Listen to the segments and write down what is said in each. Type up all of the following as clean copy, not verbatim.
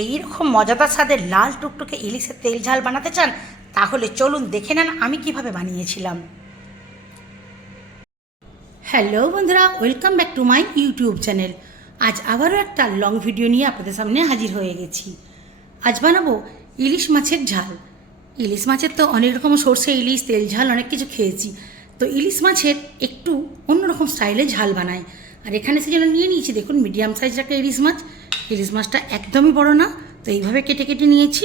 এইরকম মজাদার স্বাদের লাল টুকটুকে ইলিশের তেল ঝাল বানাতে চান তাহলে চলুন দেখে নেন আমি কিভাবে বানিয়েছিলাম। হ্যালো বন্ধুরা, welcome back to my YouTube channel. আজ আবারও একটা লং ভিডিও নিয়ে আপনাদের সামনে হাজির হয়ে গেছি। আজ বানাবো ইলিশ মাছের ঝাল। ইলিশ মাছের তো অনেক রকম সর্ষে ইলিশ, তেল ঝাল অনেক কিছু খেয়েছি, তো ইলিশ মাছের একটু অন্যরকম স্টাইলে ঝাল বানাই। আর এখানে সেজন্য নিয়ে নিয়েছি দেখুন মিডিয়াম সাইজের একটা ইলিশ মাছ। ইলিশ মাছটা একদমই বড় না, তো এইভাবে কেটে কেটে নিয়েছি।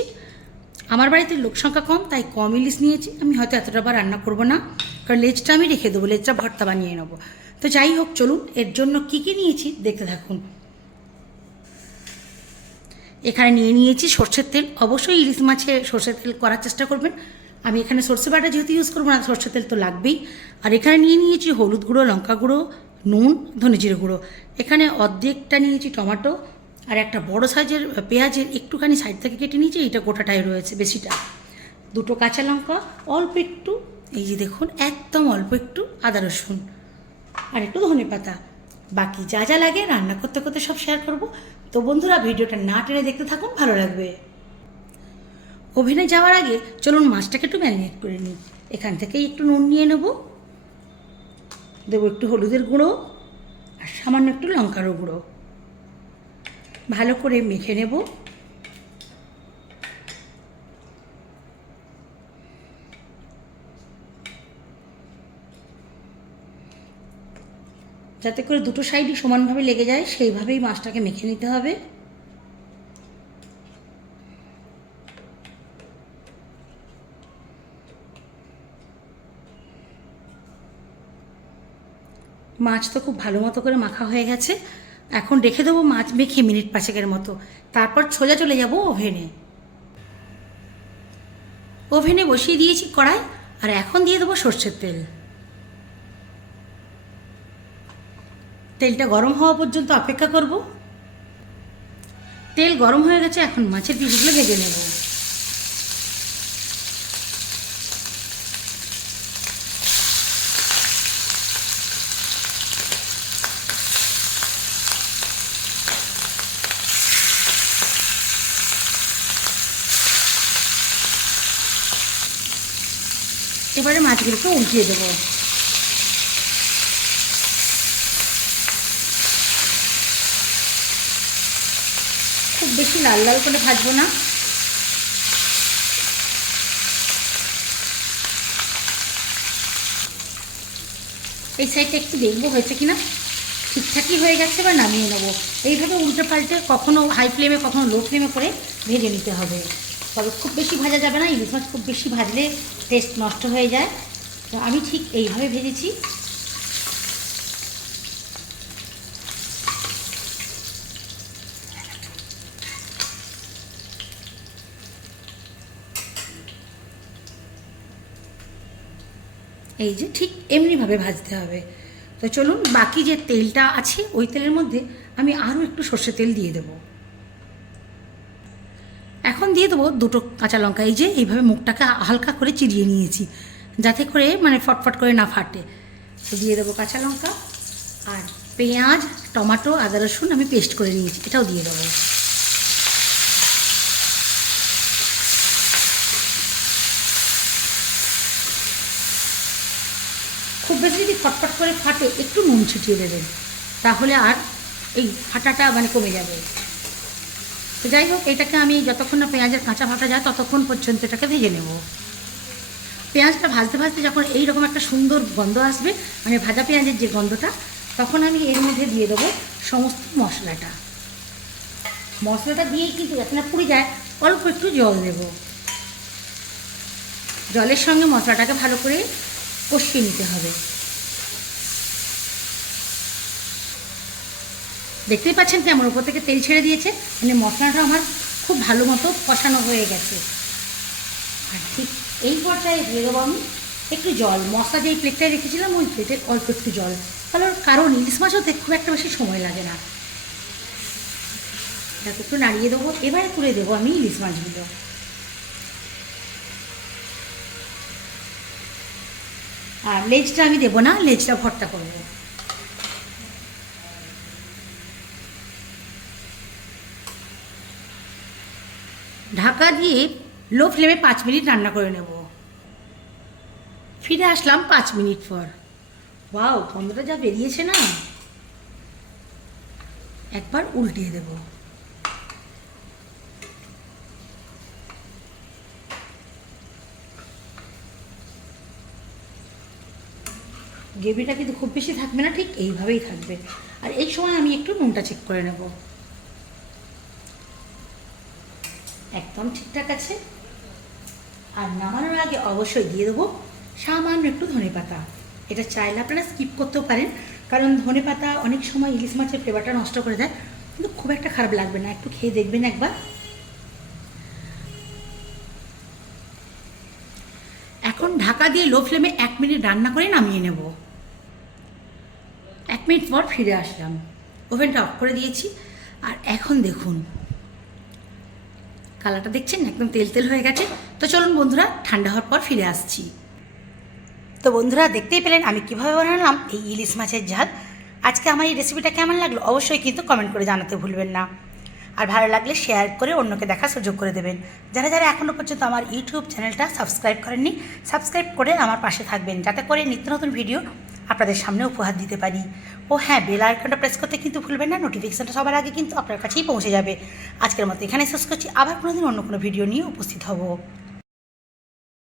আমার বাড়িতে লোক সংখ্যা কম, তাই কম ইলিশ নিয়েছি। আমি হয়তো এতটা বার রান্না করবো না, কারণ লেজটা আমি রেখে দেবো, লেজটা ভর্তা বানিয়ে নেবো। তো যাই হোক, চলুন এর জন্য কী কী নিয়েছি দেখতে থাকুন। এখানে নিয়ে নিয়েছি সর্ষের তেল। অবশ্যই ইলিশ মাছে সর্ষের তেল করার চেষ্টা করবেন। আমি এখানে সর্ষে বাটা যেহেতু ইউজ করবো না, সর্ষের তেল তো লাগবেই। আর এখানে নিয়ে নিয়েছি হলুদ গুঁড়ো, লঙ্কা গুঁড়ো, নুন, ধনে জিরে গুঁড়ো। এখানে অর্ধেকটা নিয়েছি টমেটো, আর একটা বড় সাইজের পেঁয়াজের একটুখানি সাইড থেকে কেটে নিয়েছি, এইটা গোটাটাই রয়েছে, বেশিটা। দুটো কাঁচা লঙ্কা, অল্প একটু, এই যে দেখুন একদম অল্প একটু আদা রসুন, আর একটু ধনে পাতা। বাকি যা যা লাগে রান্না করতে করতে সব শেয়ার করব। তো বন্ধুরা, ভিডিওটা না টেনে দেখতে থাকুন, ভালো লাগবে। ওভেনে যাওয়ার আগে চলুন মাছটাকে একটু ম্যারিনেট করে নিই। এখান থেকেই একটু নুন নিয়ে নেব, দেবো একটু হলুদের গুঁড়ো, আর সামান্য একটু লঙ্কারও গুঁড়ো। ভালো করে মেখে নেব। যাতে করে দুটো সাইডই সমানভাবে লেগে যায়, সেইভাবেই মাছটাকে মেখে নিতে হবে। মাছ তো খুব ভালো মতো করে মাখা হয়ে গেছে। এখন রেখে দেবো মাছ মেখে মিনিট 5-এর মতো, তারপর সোজা চলে যাব ওভেনে। ওভেনে বসিয়ে দিয়েছি কড়াই, আর এখন দিয়ে দেবো সর্ষের তেল। তেলটা গরম হওয়া পর্যন্ত অপেক্ষা করব। তেল গরম হয়ে গেছে, এখন মাছের পিসগুলো ভেজে নেব। এবারে মাছগুলোকে উল্টিয়ে দেবো। খুব বেশি লাল লাল করে ভাজবো না। এই সাইডটা একটু দেখবো হয়েছে কিনা, ঠিকঠাকই হয়ে গেছে, এবার নামিয়ে নেবো। এইভাবে উল্টে পাল্টে কখনো হাই ফ্লেমে কখনো লো ফ্লেমে করে ভেজে নিতে হবে। তবে খুব বেশি ভাজা যাবে না, ইলিশ মাছ খুব বেশি ভাজলে টেস্ট নষ্ট হয়ে যায়। তো আমি ঠিক এইভাবে ভেজেছি। এই যে ঠিক এমনিভাবে ভাজতে হবে। তো চলুন, বাকি যে তেলটা আছে ওই তেলের মধ্যে আমি আরও একটু সর্ষে তেল দিয়ে দেবো। এখন দিয়ে দেবো দুটো কাঁচা লঙ্কা। এই যে এইভাবে মুখটাকে হালকা করে চিরিয়ে নিয়েছি, যাতে করে মানে ফটফট করে না ফাটে। তো দিয়ে দেবো কাঁচা লঙ্কা, আর পেঁয়াজ, টমেটো, আদা রসুন আমি পেস্ট করে নিয়েছি, এটাও দিয়ে দেবো। খুব বেশি যদি ফটফট করে ফাটে একটু নুন ছিটিয়ে দেবেন, তাহলে আর এই ফাটাটা মানে কমে যাবে। তো যাই হোক, এটাকে আমি যতক্ষণ না পেঁয়াজের কাঁচা ভাটা যায় ততক্ষণ পর্যন্ত এটাকে ভেজে নেব। পেঁয়াজটা ভাজতে ভাজতে যখন এইরকম একটা সুন্দর গন্ধ আসবে, মানে ভাজা পেঁয়াজের যে গন্ধটা, তখন আমি এর মধ্যে দিয়ে দেবো সমস্ত মশলাটা। মশলাটা দিয়েই কিন্তু যাতে না পুড়ে যায়, অল্প একটু জল দেব। জলের সঙ্গে মশলাটাকে ভালো করে কষিয়ে নিতে হবে। দেখতেই পাচ্ছেন কেমন ওপর থেকে তেল ছেড়ে দিয়েছে, মানে মশলাটা আমার খুব ভালো মতো কষানো হয়ে গেছে। আর ঠিক এই পর্যায়ে দিয়ে দেবো আমি একটু জল। মশলা যেই প্লেটটায় রেখেছিলাম ওই প্লেটে অল্প একটু জল, কারণ ইলিশ মাছ হতে খুব একটা বেশি সময় লাগে না। এটাকে একটু নাড়িয়ে দেবো। এবারে তুলে দেবো আমি ইলিশ মাছগুলো। আর লেজটা আমি দেবো না, লেজটা ভর্তা করবো। ঢাকা দিয়ে লো ফ্লেমে 5 মিনিট রান্না করে নেব। ফিরে আসলাম 5 মিনিট পর। ওয়াও, গন্ধটা যা বেরিয়েছে না, একবার উল্টিয়ে দেব। গ্রেভিটা কিন্তু খুব বেশি থাকবে না, ঠিক এইভাবেই থাকবে। আর এই সময় আমি একটু নুনটা চেক করে নেব, একদম ঠিকঠাক আছে। আর নামানোর আগে অবশ্যই দিয়ে দেবো সামান্য একটু ধনেপাতা। এটা চাইলে আপনারা স্কিপ করতেও পারেন, কারণ ধনেপাতা অনেক সময় ইলিশ মাছের ফ্লেভারটা নষ্ট করে দেয়, কিন্তু খুব একটা খারাপ লাগবে না, একটু খেয়ে দেখবেন একবার। এখন ঢাকা দিয়ে লো ফ্লেমে 1 মিনিট রান্না করে নামিয়ে নেব। 1 মিনিট পর ফিরে আসলাম, ওভেনটা অফ করে দিয়েছি। আর এখন দেখুন কালারটা দেখছেন, একদম তেল তেল হয়ে গেছে। তো চলুন বন্ধুরা, ঠান্ডা হওয়ার পর ফিরে আসছি। তো বন্ধুরা, দেখতেই পেলেন আমি কীভাবে বানালাম এই ইলিশ মাছের ঝাল। আজকে আমার এই রেসিপিটা কেমন লাগলো অবশ্যই কিন্তু কমেন্ট করে জানাতে ভুলবেন না। আর ভালো লাগলে শেয়ার করে অন্যকে দেখার সুযোগ করে দেবেন। যারা যারা এখনও পর্যন্ত আমার ইউটিউব চ্যানেলটা সাবস্ক্রাইব করেননি, সাবস্ক্রাইব করে আমার পাশে থাকবেন, যাতে করে নিত্য নতুন ভিডিও আপনাদের সামনে উপহার দিতে পারি। ও হ্যাঁ, বেল আইকনটা প্রেস করতে কিন্তু ভুলবেন না, নোটিফিকেশনটা সবার আগে কিন্তু আপনার কাছেই পৌঁছে যাবে। আজকের মতো এখানে শেষ করছি, আবার কোনোদিন অন্য কোনো ভিডিও নিয়ে উপস্থিত হব।